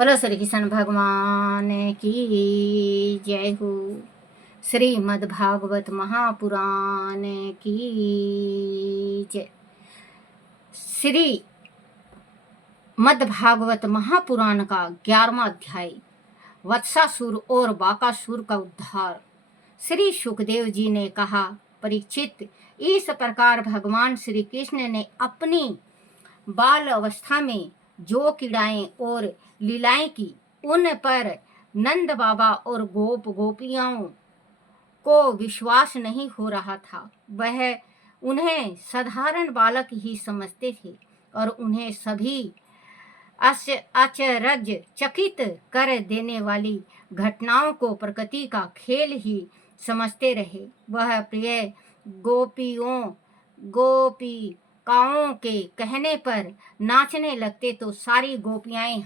बोलो श्री कृष्ण भगवान की जय हो। श्रीमद् भागवत महापुराण की जय। श्री मद् भागवत महापुराण का 11वां अध्याय, वत्सासुर और बाकासुर का उद्धार। श्री सुखदेव जी ने कहा, परीक्षित, इस प्रकार भगवान श्री कृष्ण ने अपनी बाल अवस्था में जो क्रीड़ाएं और लीलाएं की, उन पर नंद बाबा और गोप गोपियाओं को विश्वास नहीं हो रहा था। वह उन्हें साधारण बालक ही समझते थे और उन्हें सभी आश्चर्यचकित कर देने वाली घटनाओं को प्रकृति का खेल ही समझते रहे। वह प्रिय गोपिकाओं के कहने पर नाचने लगते तो सारी गोपियाएं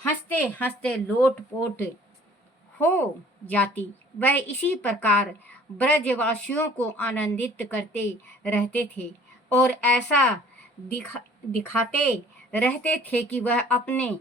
हंसते हंसते लोटपोट हो जाती। वह इसी प्रकार ब्रजवासियों को आनंदित करते रहते थे और ऐसा दिखाते रहते थे कि वह अपने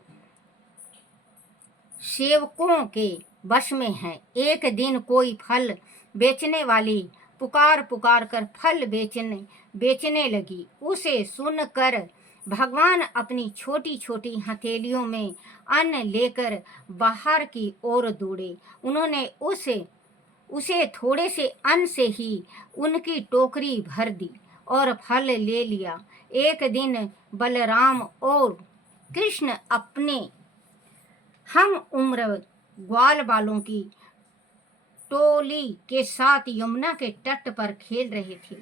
सेवकों के वश में है। एक दिन कोई फल बेचने वाली पुकार पुकार कर फल बेचने लगी। उसे सुनकर भगवान अपनी छोटी छोटी हथेलियों में अन्न लेकर बाहर की ओर दौड़े। उन्होंने उसे थोड़े से अन्न से ही उनकी टोकरी भर दी और फल ले लिया। एक दिन बलराम और कृष्ण अपने हम उम्र ग्वाल बालों की टोली के साथ यमुना के तट पर खेल रहे थे।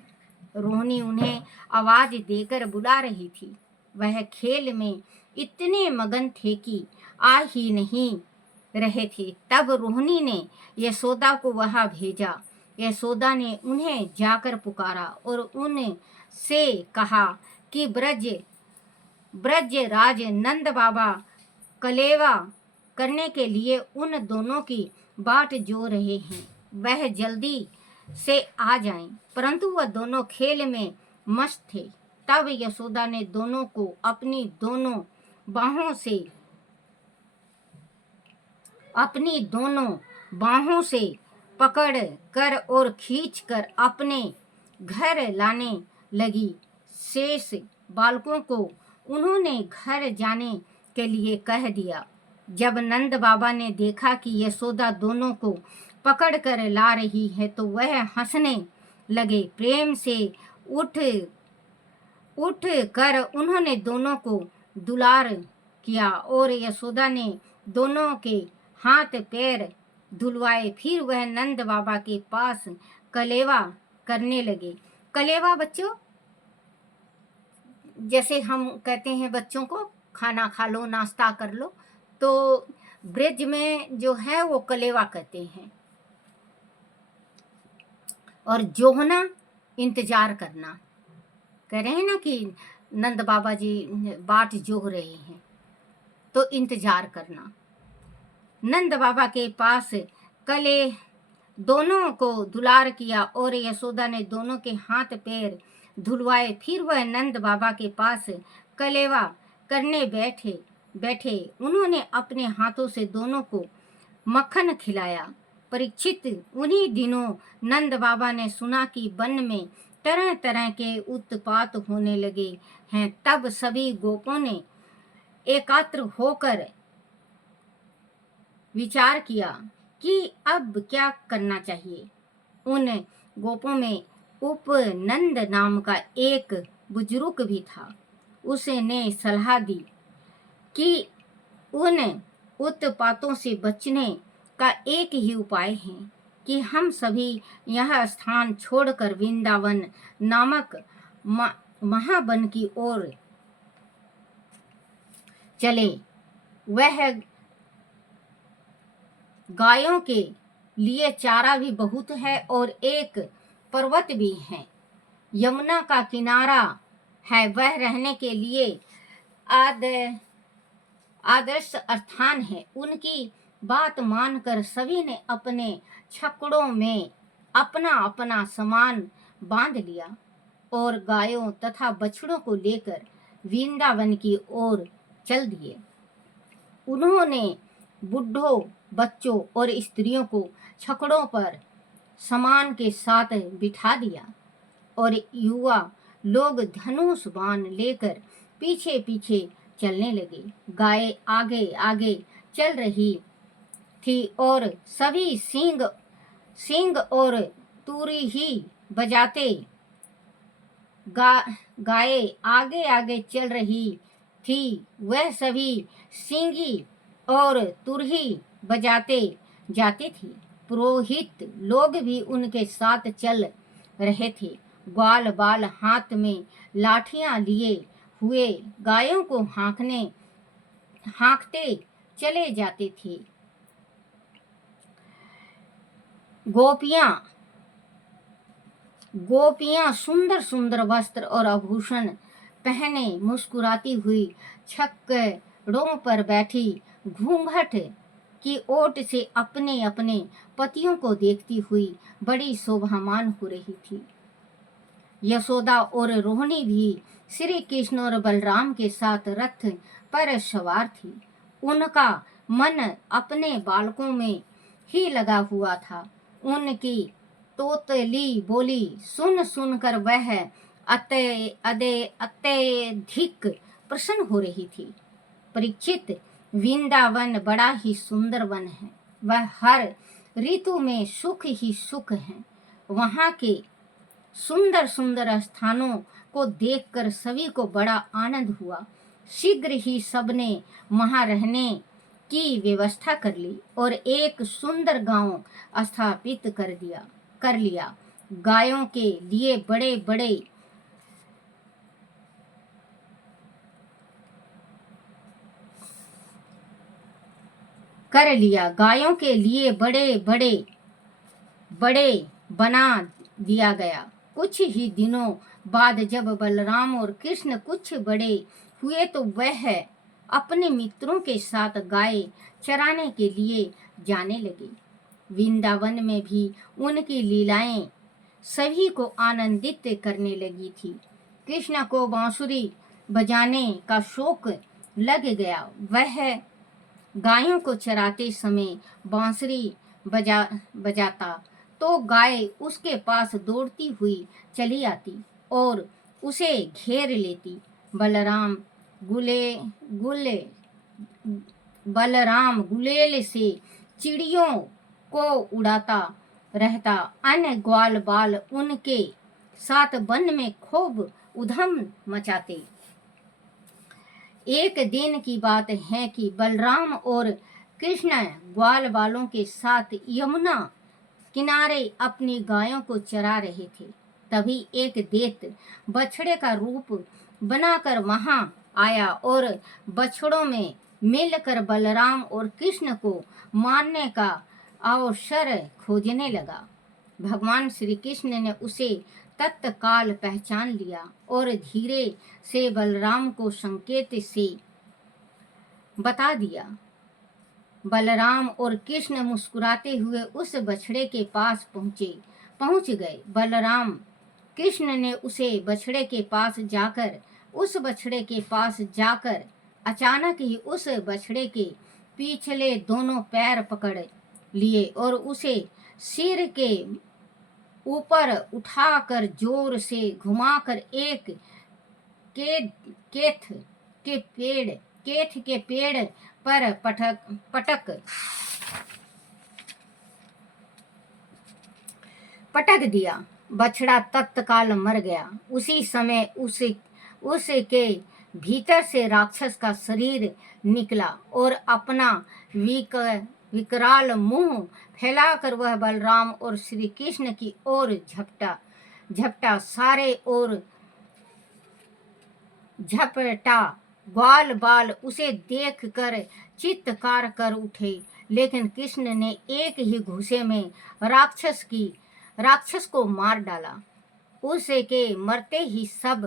रोहिणी उन्हें आवाज देकर बुला रही थी। वह खेल में इतने मगन थे कि आ ही नहीं रहे थे। तब रोहिणी ने यशोदा को वहां भेजा। यशोदा ने उन्हें जाकर पुकारा और उनसे कहा कि ब्रज राज नंद बाबा कलेवा करने के लिए उन दोनों की बाट जो रहे हैं, वह जल्दी से आ जाएं। परंतु वह दोनों खेल में मस्त थे। तब यशोदा ने दोनों को अपनी दोनों बाहों से पकड़ कर और खींच कर अपने घर लाने लगी। शेष बालकों को उन्होंने घर जाने के लिए कह दिया। जब नंद बाबा ने देखा कि यशोदा दोनों को पकड़ कर ला रही है तो वह हंसने लगे। प्रेम से उठ कर उन्होंने दोनों को दुलार किया और यशोदा ने दोनों के हाथ पैर धुलवाए। फिर वह नंद बाबा के पास कलेवा करने लगे। कलेवा बच्चों, जैसे हम कहते हैं बच्चों को खाना खा लो, नाश्ता कर लो, तो ब्रज में जो है वो कलेवा कहते हैं। और जोहना इंतजार करना, कह रहे हैं ना कि नंद बाबा जी बाट जोह रहे हैं, तो इंतजार करना। नंद बाबा के पास कले दोनों को दुलार किया और यशोदा ने दोनों के हाथ पैर धुलवाए। फिर वह नंद बाबा के पास कलेवा करने बैठे। उन्होंने अपने हाथों से दोनों को मक्खन खिलाया। परीक्षित, उन्हीं दिनों नंद बाबा ने सुना कि वन में तरह तरह के उत्पात होने लगे हैं। तब सभी गोपों ने एकत्र होकर विचार किया कि अब क्या करना चाहिए। उन गोपों में उपनंद नाम का एक बुजुर्ग भी था। उसने सलाह दी कि उन उत्पातों से बचने का एक ही उपाय है कि हम सभी यह स्थान छोड़कर वृंदावन नामक महावन की ओर चले। वह गायों के लिए चारा भी बहुत है और एक पर्वत भी है। यमुना का किनारा है। वह रहने के लिए आदर्श स्थान है। उनकी बात मानकर सभी ने अपने छकड़ों में अपना अपना सामान बांध लिया और गायों तथा बछड़ों को लेकर वृंदावन की ओर चल दिए। उन्होंने बुढ़ों, बच्चों और स्त्रियों को छकड़ों पर सामान के साथ बिठा दिया और युवा लोग धनुष बाण लेकर पीछे पीछे चलने लगे। गाय आगे आगे चल रही थी और सभी सींग सींग और तुरी ही बजाते गाय आगे आगे चल रही थी, वह सभी सींगी और तुरही बजाते जाते थे। पुरोहित लोग भी उनके साथ चल रहे थे। ग्वाल बाल हाथ में लाठियां लिए हुए गायों को हाँकते चले जाते थे। गोपियां सुंदर सुंदर वस्त्र और आभूषण पहने मुस्कुराती हुई छक्कड़ों पर बैठी घूंघट की ओट से अपने अपने पतियों को देखती हुई बड़ी शोभामान हो रही थी। यशोदा और रोहिणी भी श्री कृष्ण और बलराम के साथ रथ पर सवार थी। उनका मन अपने बालकों में ही लगा हुआ था। उनकी तोतली बोली सुन सुनकर वह अत्यधिक प्रसन्न हो रही थी। परीक्षित, वृंदावन बड़ा ही सुंदर वन है। वह हर ऋतु में सुख ही सुख है। वहाँ के सुंदर सुंदर स्थानों को देखकर सभी को बड़ा आनंद हुआ। शीघ्र ही सबने वहाँ रहने की व्यवस्था कर ली और एक सुंदर गांव स्थापित कर लिया। गायों के लिए बड़े बड़े बना दिया गया। कुछ ही दिनों बाद जब बलराम और कृष्ण कुछ बड़े हुए तो वह अपने मित्रों के साथ गाय चराने के लिए जाने लगे। वृंदावन में भी उनकी लीलाएं सभी को आनंदित करने लगी थी। कृष्ण को बांसुरी बजाने का शौक लग गया। वह गायों को चराते समय बांसुरी बजाता तो गाय उसके पास दौड़ती हुई चली आती और उसे घेर लेती। बलराम गुलेल से चिड़ियों को उड़ाता रहता। अन्य ग्वाल बाल उनके साथ वन में खूब उधम मचाते। एक दिन की बात है कि बलराम और कृष्ण ग्वाल बालों के साथ यमुना किनारे अपनी गायों को चरा रहे थे। तभी एक दैत्य बछड़े का रूप बनाकर वहां आया और बछड़ों में मिलकर बलराम और कृष्ण को मारने का अवसर खोजने लगा। भगवान श्री कृष्ण ने उसे तत्काल पहचान लिया और धीरे से बलराम को संकेत से बता दिया। बलराम और कृष्ण मुस्कुराते हुए उस बछड़े के पास पहुंच गए। बलराम कृष्ण ने उस बछड़े के पास जाकर अचानक ही उस बछड़े के पिछले दोनों पैर पकड़ लिए और उसे सिर के ऊपर उठाकर जोर से घुमाकर एक केथ के पेड़ पर पटक दिया। बछड़ा तत्काल मर गया। उसी समय उसके भीतर से राक्षस का शरीर निकला और अपना विकराल मुंह फैलाकर वह बलराम और श्री कृष्ण की ओर झपटा। सारे ओर झपटा। ग्वाल बाल उसे देखकर चित्कार कर उठे, लेकिन कृष्ण ने एक ही घूसे में राक्षस को मार डाला। उसके मरते ही सब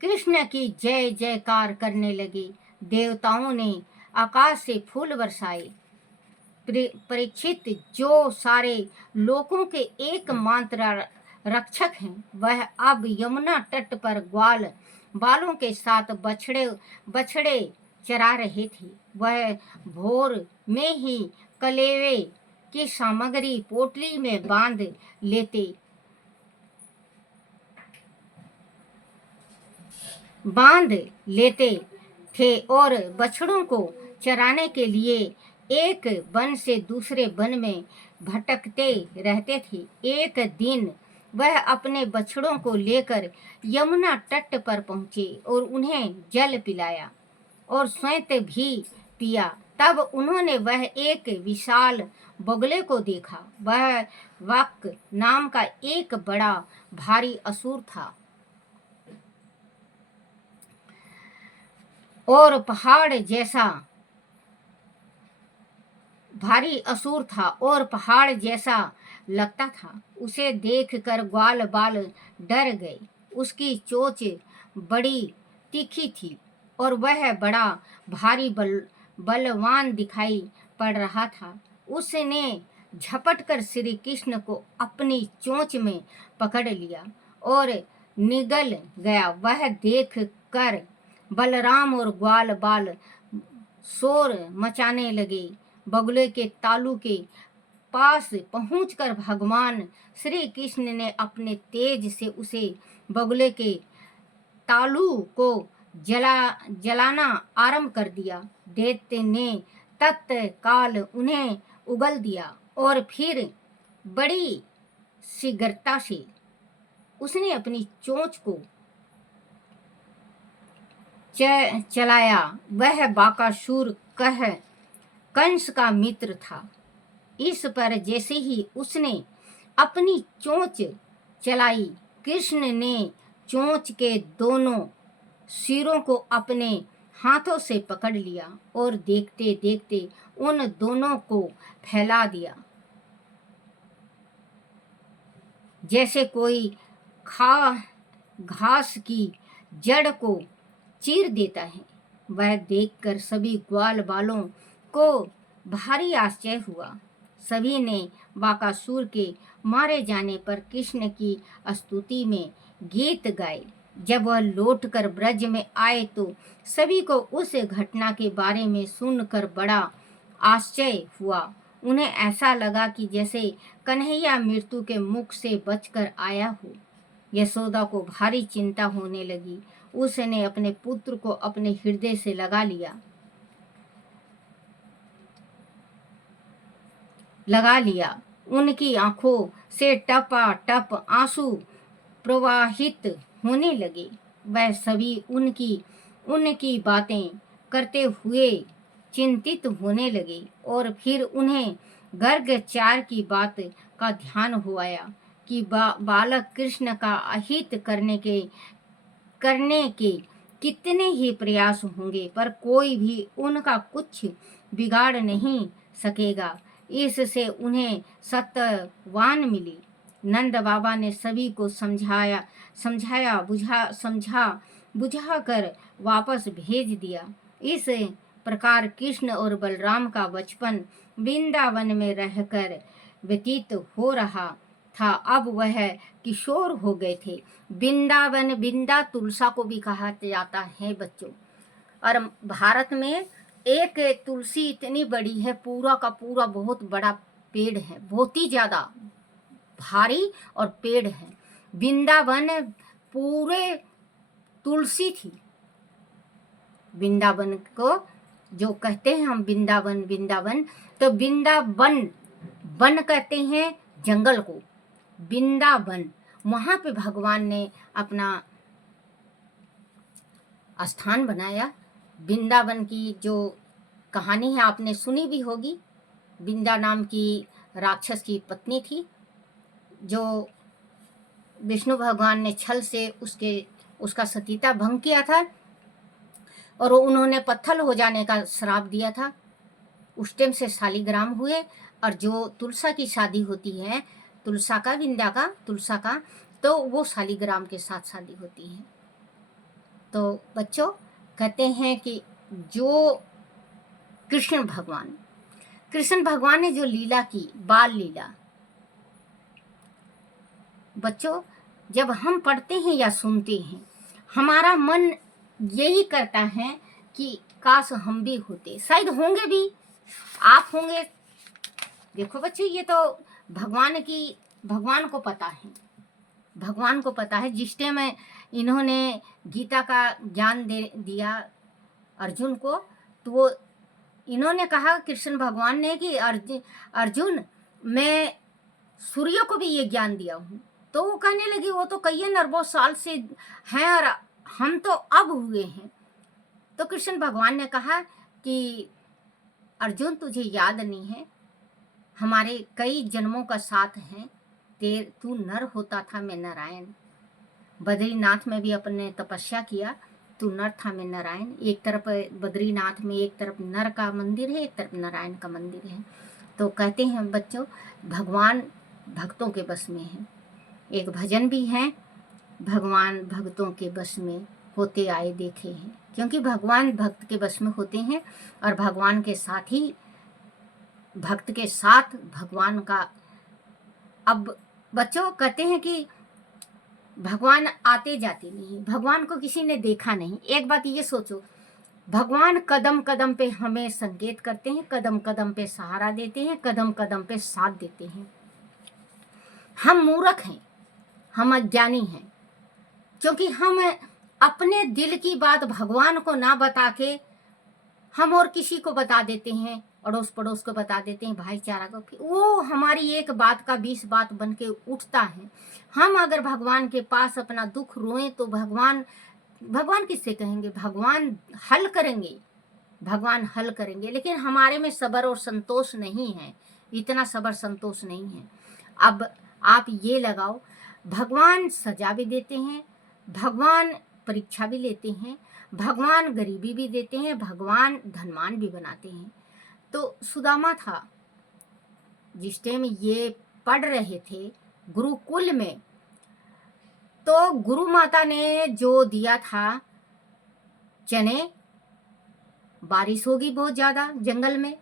कृष्ण की जय जयकार करने लगे। देवताओं ने आकाश से फूल बरसाए। परीक्षित, जो सारे लोकों के एकमात्र रक्षक हैं, वह अब यमुना तट पर ग्वाल बालों के साथ बछड़े चरा रहे थे। वह भोर में ही कलेवे की सामग्री पोटली में बांध लेते थे और बछड़ों को चराने के लिए एक वन से दूसरे वन में भटकते रहते थे। एक दिन वह अपने बछड़ों को लेकर यमुना तट पर पहुंचे और उन्हें जल पिलाया और स्वयं भी पिया। तब उन्होंने वह एक विशाल बगुले को देखा। वह वक नाम का एक बड़ा भारी असुर था और पहाड़ जैसा लगता था। उसे देखकर ग्वाल बाल डर गए। उसकी चोंच बड़ी तीखी थी और वह बड़ा भारी बलवान दिखाई पड़ रहा था। उसने झपटकर श्री कृष्ण को अपनी चोंच में पकड़ लिया और निगल गया। वह देख कर बलराम और ग्वाल बाल शोर मचाने लगे। बगुले के तालू के पास पहुंचकर भगवान श्री कृष्ण ने अपने तेज से उसे बगुले के तालू को जलाना आरंभ कर दिया। दैत्य ने तत्काल उन्हें उगल दिया और फिर बड़ी शीघ्रता से उसने अपनी चोंच को चलाया। वह बाकासुर कंस का मित्र था। इस पर जैसे ही उसने अपनी चोंच चलाई, कृष्ण ने चोंच के दोनों सिरों को अपने हाथों से पकड़ लिया और देखते देखते उन दोनों को फैला दिया, जैसे कोई घास की जड़ को चीर देता है। वह देखकर सभी ग्वाल बालों को भारी आश्चर्य हुआ। सभी ने बाकासुर के मारे जाने पर कृष्ण की स्तुति में गीत गाए। जब वह लौटकर ब्रज में आए तो सभी को उस घटना के बारे में सुनकर बड़ा आश्चर्य हुआ। उन्हें ऐसा लगा कि जैसे कन्हैया मृत्यु के मुख से बचकर आया हो। यशोदा को भारी चिंता होने लगी। उसने अपने पुत्र को अपने हृदय से लगा लिया। उनकी आंखों से टपाटप आंसू प्रवाहित होने लगे। वह सभी उनकी बातें करते हुए चिंतित होने लगे और फिर उन्हें गर्ग-चार की बात का ध्यान हो आया कि बालक कृष्ण का अहित करने के कितने ही प्रयास होंगे पर कोई भी उनका कुछ बिगाड़ नहीं सकेगा। इससे उन्हें सत्वान मिली। नंद बाबा ने सभी को बुझा कर वापस भेज दिया। इस प्रकार कृष्ण और बलराम का बचपन वृंदावन में रहकर व्यतीत हो रहा था। अब वह किशोर हो गए थे। वृंदावन वृंदा तुलसा को भी कहा जाता है बच्चों। और भारत में एक तुलसी इतनी बड़ी है, पूरा का पूरा बहुत बड़ा पेड़ है, बहुत ही ज्यादा भारी और पेड़ है। वृंदावन पूरे तुलसी थी। वृंदावन को जो कहते हैं हम वृंदावन, तो वृंदावन वन कहते हैं जंगल को। वृंदावन वहां पे भगवान ने अपना स्थान बनाया। वृंदावन की जो कहानी है आपने सुनी भी होगी। वृंदा नाम की राक्षस की पत्नी थी जो विष्णु भगवान ने छल से उसका सतीता भंग किया था और उन्होंने पत्थर हो जाने का श्राप दिया था। उस टाइम से शालिग्राम हुए। और जो तुलसा की शादी होती है, तुलसा का, तो वो शालिग्राम के साथ शादी होती है। तो बच्चों कहते हैं कि जो कृष्ण भगवान ने जो लीला की, बाल लीला, बच्चों जब हम पढ़ते हैं या सुनते हैं, हमारा मन यही करता है कि काश हम भी होते, शायद होंगे भी, आप होंगे। देखो बच्चों, ये तो भगवान को पता है, भगवान को पता है। जिस टाइम इन्होंने गीता का ज्ञान दे दिया अर्जुन को, तो वो इन्होंने कहा कृष्ण भगवान ने कि अर्जुन मैं सूर्य को भी ये ज्ञान दिया हूँ। तो वो कहने लगी वो तो कई अरबों साल से हैं और हम तो अब हुए हैं। तो कृष्ण भगवान ने कहा कि अर्जुन तुझे याद नहीं है, हमारे कई जन्मों का साथ है, तू नर होता था, मैं नारायण। बद्रीनाथ में भी अपने तपस्या किया, तू नर था, मैं नारायण। एक तरफ बद्रीनाथ में एक तरफ नर का मंदिर है, एक तरफ नारायण का मंदिर है। तो कहते हैं बच्चों, भगवान भक्तों के बस में है। एक भजन भी है, भगवान भक्तों के बस में होते आए देखे हैं, क्योंकि भगवान भक्त के बस में होते हैं और भगवान के साथ ही, भक्त के साथ भगवान का। अब बच्चों कहते हैं कि भगवान आते जाते नहीं, भगवान को किसी ने देखा नहीं। एक बात ये सोचो, भगवान कदम कदम पे हमें संकेत करते हैं, कदम कदम पे सहारा देते हैं, कदम कदम पे साथ देते हैं। हम मूर्ख हैं, हम अज्ञानी हैं, क्योंकि हम अपने दिल की बात भगवान को ना बता के हम और किसी को बता देते हैं, अड़ोस पड़ोस को बता देते हैं, भाईचारा को। वो हमारी एक बात का 20 बात बन के उठता है। हम अगर भगवान के पास अपना दुख रोएं तो भगवान किससे कहेंगे? भगवान हल करेंगे, भगवान हल करेंगे। लेकिन हमारे में सब्र और संतोष नहीं है, इतना सब्र संतोष नहीं है। अब आप ये लगाओ, भगवान सजा भी देते हैं, भगवान परीक्षा भी लेते हैं, भगवान गरीबी भी देते हैं, भगवान धनवान भी बनाते हैं। तो सुदामा था, जिस टाइम ये पढ़ रहे थे गुरुकुल में, तो गुरु माता ने जो दिया था चने, बारिश होगी बहुत ज्यादा जंगल में,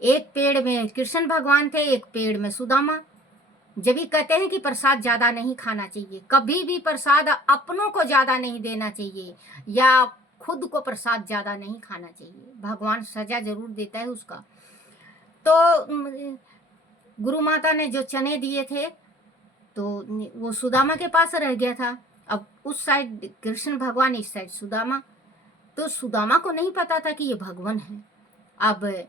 एक पेड़ में कृष्ण भगवान थे, एक पेड़ में सुदामा। जब भी कहते हैं कि प्रसाद ज्यादा नहीं खाना चाहिए, कभी भी प्रसाद अपनों को ज्यादा नहीं देना चाहिए या खुद को प्रसाद ज्यादा नहीं खाना चाहिए, भगवान सजा जरूर देता है उसका। तो गुरु माता ने जो चने दिए थे तो वो सुदामा के पास रह गया था। अब उस साइड कृष्ण भगवान, इस साइड सुदामा। तो सुदामा को नहीं पता था कि ये भगवान है। अब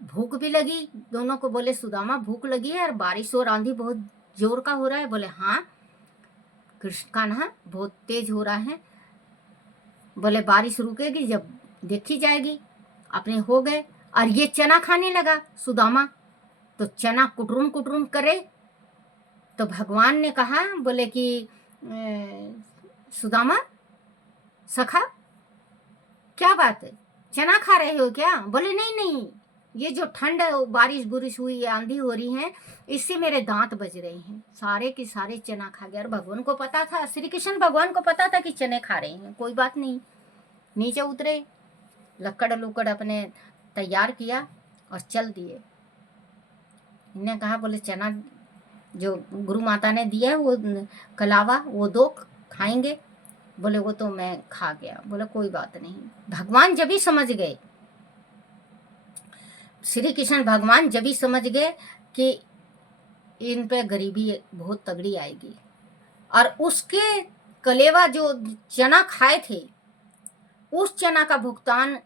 भूख भी लगी, दोनों को बोले सुदामा भूख लगी है और बारिश और आंधी बहुत जोर का हो रहा है। बोले हाँ कृष्ण कान्हा बहुत तेज हो रहा है। बोले बारिश रुकेगी जब देखी जाएगी। अपने हो गए और ये चना खाने लगा सुदामा, तो चना कुटरुम कुटरुम करे। तो भगवान ने कहा, बोले कि सुदामा सखा क्या बात है, चना खा रहे हो क्या? बोले नहीं नहीं, ये जो ठंड बारिश बुरिश हुई, आंधी हो रही है, इससे मेरे दांत बज रहे हैं। सारे के सारे चना खा गया। और भगवान को पता था, श्री कृष्ण भगवान को पता था कि चने खा रहे हैं। कोई बात नहीं, नीचे उतरे, लक्कड़ लुक्कड़ अपने तैयार किया और चल दिए। इन्हें कहा, बोले चना जो गुरु माता ने दिया है वो कलावा वो दो खाएंगे। बोले वो तो मैं खा गया। बोले कोई बात नहीं। भगवान जब भी समझ गए, श्री कृष्ण भगवान जब भी समझ गए कि इन पे गरीबी बहुत तगड़ी आएगी, और उसके कलेवा जो चना खाए थे उस चना का भुगतान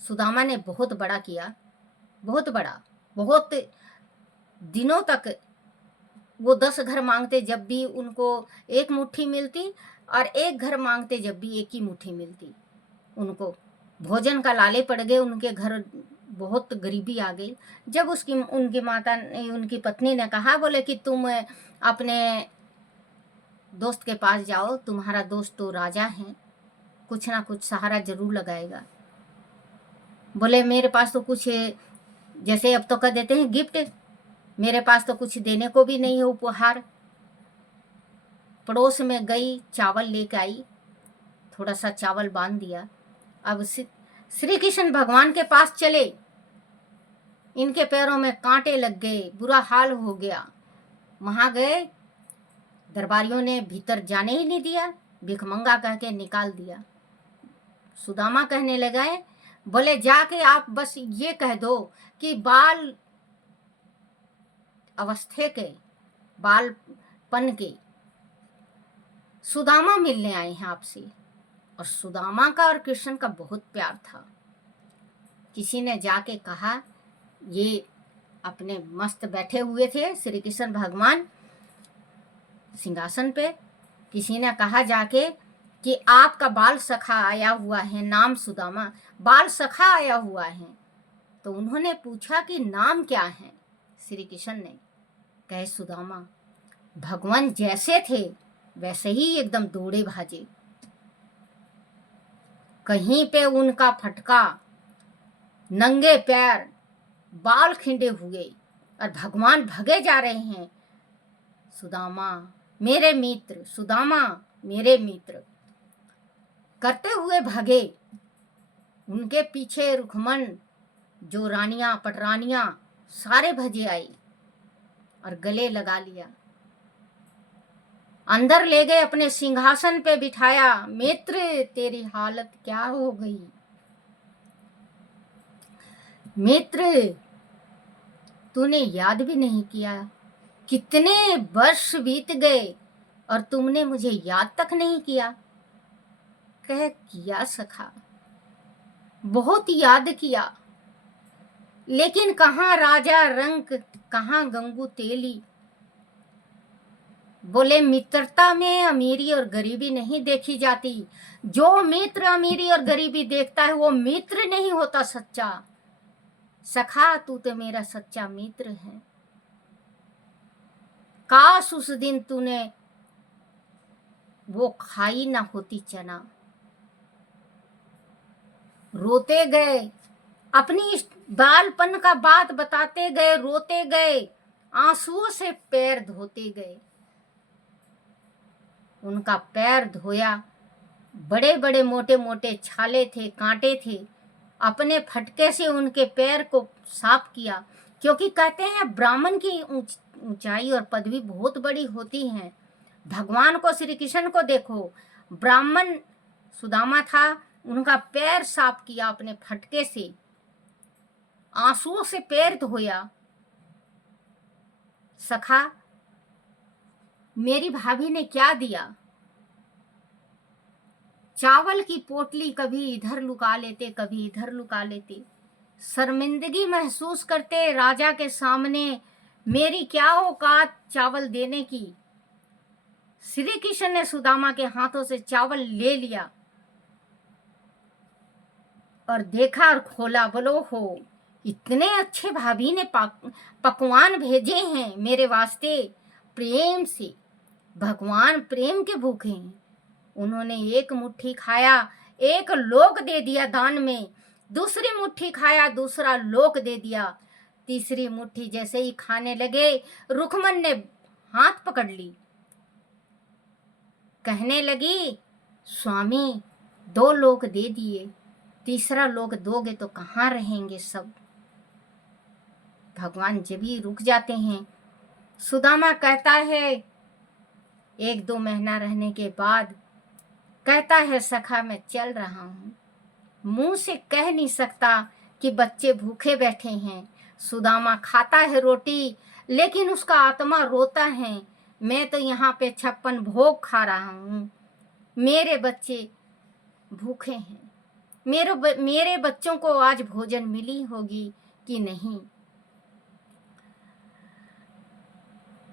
सुदामा ने बहुत बड़ा किया, बहुत बड़ा। बहुत दिनों तक वो 10 घर मांगते जब भी उनको एक मुट्ठी मिलती, और एक घर मांगते जब भी एक ही मुट्ठी मिलती। उनको भोजन का लाले पड़ गए, उनके घर बहुत गरीबी आ गई। जब उनकी माता ने, उनकी पत्नी ने कहा, बोले कि तुम अपने दोस्त के पास जाओ, तुम्हारा दोस्त तो राजा है, कुछ ना कुछ सहारा जरूर लगाएगा। बोले मेरे पास तो कुछ, जैसे अब तो कह देते हैं गिफ्ट, मेरे पास तो कुछ देने को भी नहीं है उपहार। पड़ोस में गई, चावल लेके आई, थोड़ा सा चावल बांध दिया। अब श्री कृष्ण भगवान के पास चले, इनके पैरों में कांटे लग गए, बुरा हाल हो गया। वहां गए, दरबारियों ने भीतर जाने ही नहीं दिया, भिखमंगा कह के निकाल दिया। सुदामा कहने लगे, बोले जाके आप बस ये कह दो कि बाल अवस्थे के, बालपन के सुदामा मिलने आए हैं आपसे। और सुदामा का और कृष्ण का बहुत प्यार था। किसी ने जाके कहा, ये अपने मस्त बैठे हुए थे श्री कृष्ण भगवान सिंहासन पे, किसी ने कहा जाके कि आपका बाल सखा आया हुआ है, नाम सुदामा, बाल सखा आया हुआ है। तो उन्होंने पूछा कि नाम क्या है? श्री कृष्ण ने कहे सुदामा। भगवान जैसे थे वैसे ही एकदम दौड़े भागे, कहीं पे उनका फटका, नंगे पैर, बाल खिंडे हुए और भगवान भगे जा रहे हैं, सुदामा मेरे मित्र, सुदामा मेरे मित्र करते हुए भगे। उनके पीछे रुक्मन, जो रानियां पटरानियां सारे भजे आई और गले लगा लिया, अंदर ले गए, अपने सिंहासन पे बिठाया। मित्र तेरी हालत क्या हो गई? मित्र तूने याद भी नहीं किया, कितने वर्ष बीत गए और तुमने मुझे याद तक नहीं किया। कह किया सखा, बहुत याद किया, लेकिन कहाँ राजा रंक, कहाँ गंगू तेली। बोले मित्रता में अमीरी और गरीबी नहीं देखी जाती। जो मित्र अमीरी और गरीबी देखता है वो मित्र नहीं होता सच्चा। सखा तू तो मेरा सच्चा मित्र है। काश उस दिन तूने वो खाई ना होती चना। रोते गए, अपनी बालपन का बात बताते गए, रोते गए, आंसुओं से पैर धोते गए। उनका पैर धोया, बड़े बड़े मोटे मोटे छाले थे, कांटे थे, अपने फटके से उनके पैर को साफ किया। क्योंकि कहते हैं ब्राह्मण की ऊंचाई और पदवी बहुत बड़ी होती है। भगवान को, श्री कृष्ण को देखो, ब्राह्मण सुदामा था, उनका पैर साफ किया अपने फटके से, आंसुओं से पैर धोया। सखा मेरी भाभी ने क्या दिया? चावल की पोटली कभी इधर लुका लेते, कभी इधर लुका लेते। शर्मिंदगी महसूस करते राजा के सामने, मेरी क्या औकात चावल देने की। श्री कृष्ण ने सुदामा के हाथों से चावल ले लिया और देखा और खोला। बोलो हो, इतने अच्छे भाभी ने पकवान भेजे हैं मेरे वास्ते, प्रेम से। भगवान प्रेम के भूखे हैं। उन्होंने एक मुट्ठी खाया, एक लोक दे दिया दान में, दूसरी मुट्ठी खाया, दूसरा लोक दे दिया। तीसरी मुट्ठी जैसे ही खाने लगे, रुक्मन ने हाथ पकड़ ली, कहने लगी, स्वामी 2 लोक दे दिए, तीसरा लोक दोगे तो कहाँ रहेंगे सब। भगवान जब भी रुक जाते हैं। सुदामा कहता है 1-2 महीना रहने के बाद, कहता है सखा मैं चल रहा हूँ। मुंह से कह नहीं सकता कि बच्चे भूखे बैठे हैं। सुदामा खाता है रोटी, लेकिन उसका आत्मा रोता है, मैं तो यहाँ पे 56 भोग खा रहा हूँ, मेरे बच्चे भूखे हैं, मेरे बच्चों को आज भोजन मिली होगी कि नहीं।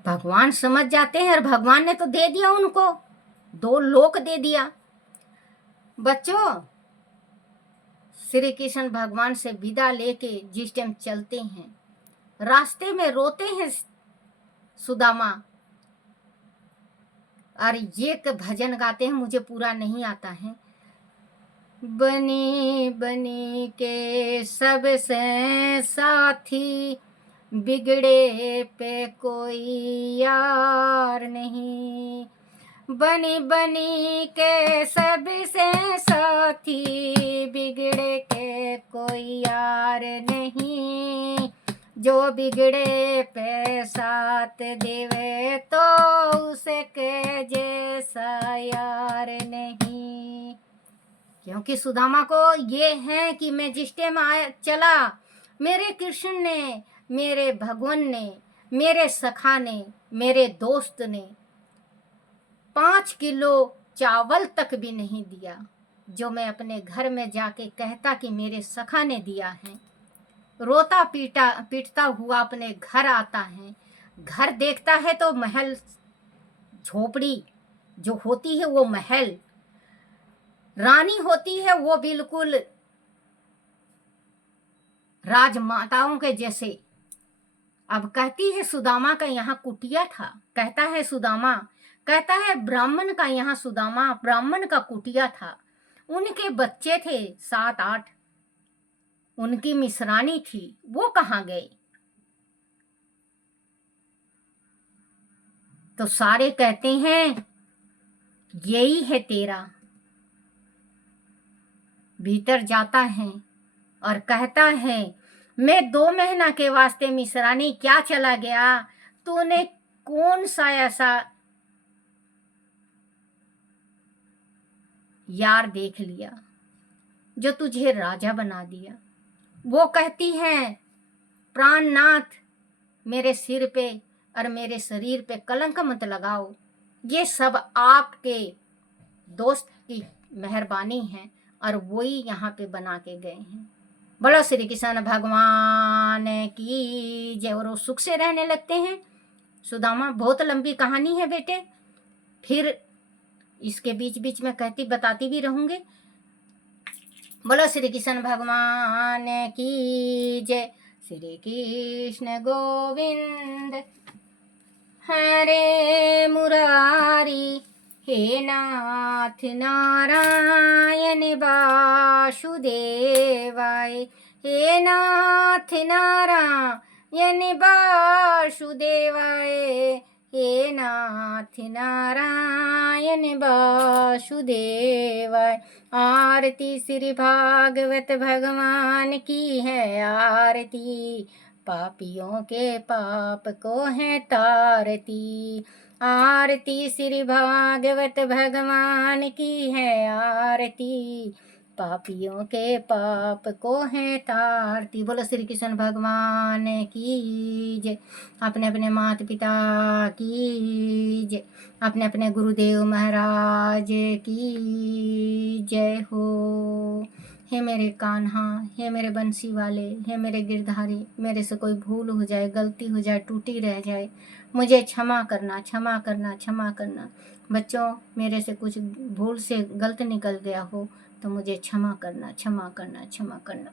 भगवान समझ जाते हैं और भगवान ने तो दे दिया उनको, 2 लोक दे दिया। बच्चों, श्री कृष्ण भगवान से विदा लेके जिस टाइम चलते हैं, रास्ते में रोते हैं सुदामा और ये भजन गाते हैं, मुझे पूरा नहीं आता है। बनी बनी के सबसे साथी, बिगड़े पे कोई यार नहीं। बनी बनी के सबसे साथी, बिगड़े के कोई यार नहीं। जो बिगड़े पे साथ देवे तो उसे के जैसा यार नहीं। क्योंकि सुदामा को ये है कि मैं जिस टाइम आया चला, मेरे कृष्ण ने, मेरे भगवान ने, मेरे सखा ने, मेरे दोस्त ने 5 किलो चावल तक भी नहीं दिया, जो मैं अपने घर में जाके कहता कि मेरे सखा ने दिया है। रोता पीटता हुआ अपने घर आता है, घर देखता है तो महल, झोपड़ी जो होती है वो महल, रानी होती है वो बिल्कुल राजमाताओं के जैसे। अब कहती है सुदामा का यहाँ कुटिया था, कहता है सुदामा, कहता है ब्राह्मण का यहाँ सुदामा, ब्राह्मण का कुटिया था, उनके बच्चे थे 7-8, उनकी मिसरानी थी, वो कहाँ गए? तो सारे कहते हैं यही है तेरा। भीतर जाता है और कहता है मैं 2 महीना के वास्ते मिसरानी क्या चला गया, तूने कौन सा ऐसा यार देख लिया जो तुझे राजा बना दिया। वो कहती है प्राणनाथ, मेरे सिर पे और मेरे शरीर पे कलंक मत लगाओ, ये सब आपके दोस्त की मेहरबानी है और वही यहाँ पे बना के गए हैं। बोलो श्री कृष्ण भगवान की जय। और वो सुख से रहने लगते हैं। सुदामा बहुत लंबी कहानी है बेटे, फिर इसके बीच बीच में बताती भी रहूंगी। बोलो श्री कृष्ण भगवान की जय। श्री कृष्ण गोविंद हरे मुरारी, हे नाथ नारायण वासुदेवाय, हे नाथ नारायण वासुदेवाय, हे नाथ नारायण वासुदेवाय। आरती श्री भागवत भगवान की है आरती, पापियों के पाप को है तारती। आरती श्री भागवत भगवान की है आरती, पापियों के पाप को है तारती। बोलो श्री कृष्ण भगवान की जय। अपने अपने माता पिता की जय, अपने अपने गुरुदेव महाराज की जय हो। हे मेरे कान्हा, हे मेरे बंसी वाले, हे मेरे गिरधारी, मेरे से कोई भूल हो जाए, गलती हो जाए, टूटी रह जाए, मुझे क्षमा करना, क्षमा करना, क्षमा करना। बच्चों, मेरे से कुछ भूल से गलत निकल गया हो तो मुझे क्षमा करना, क्षमा करना, क्षमा करना।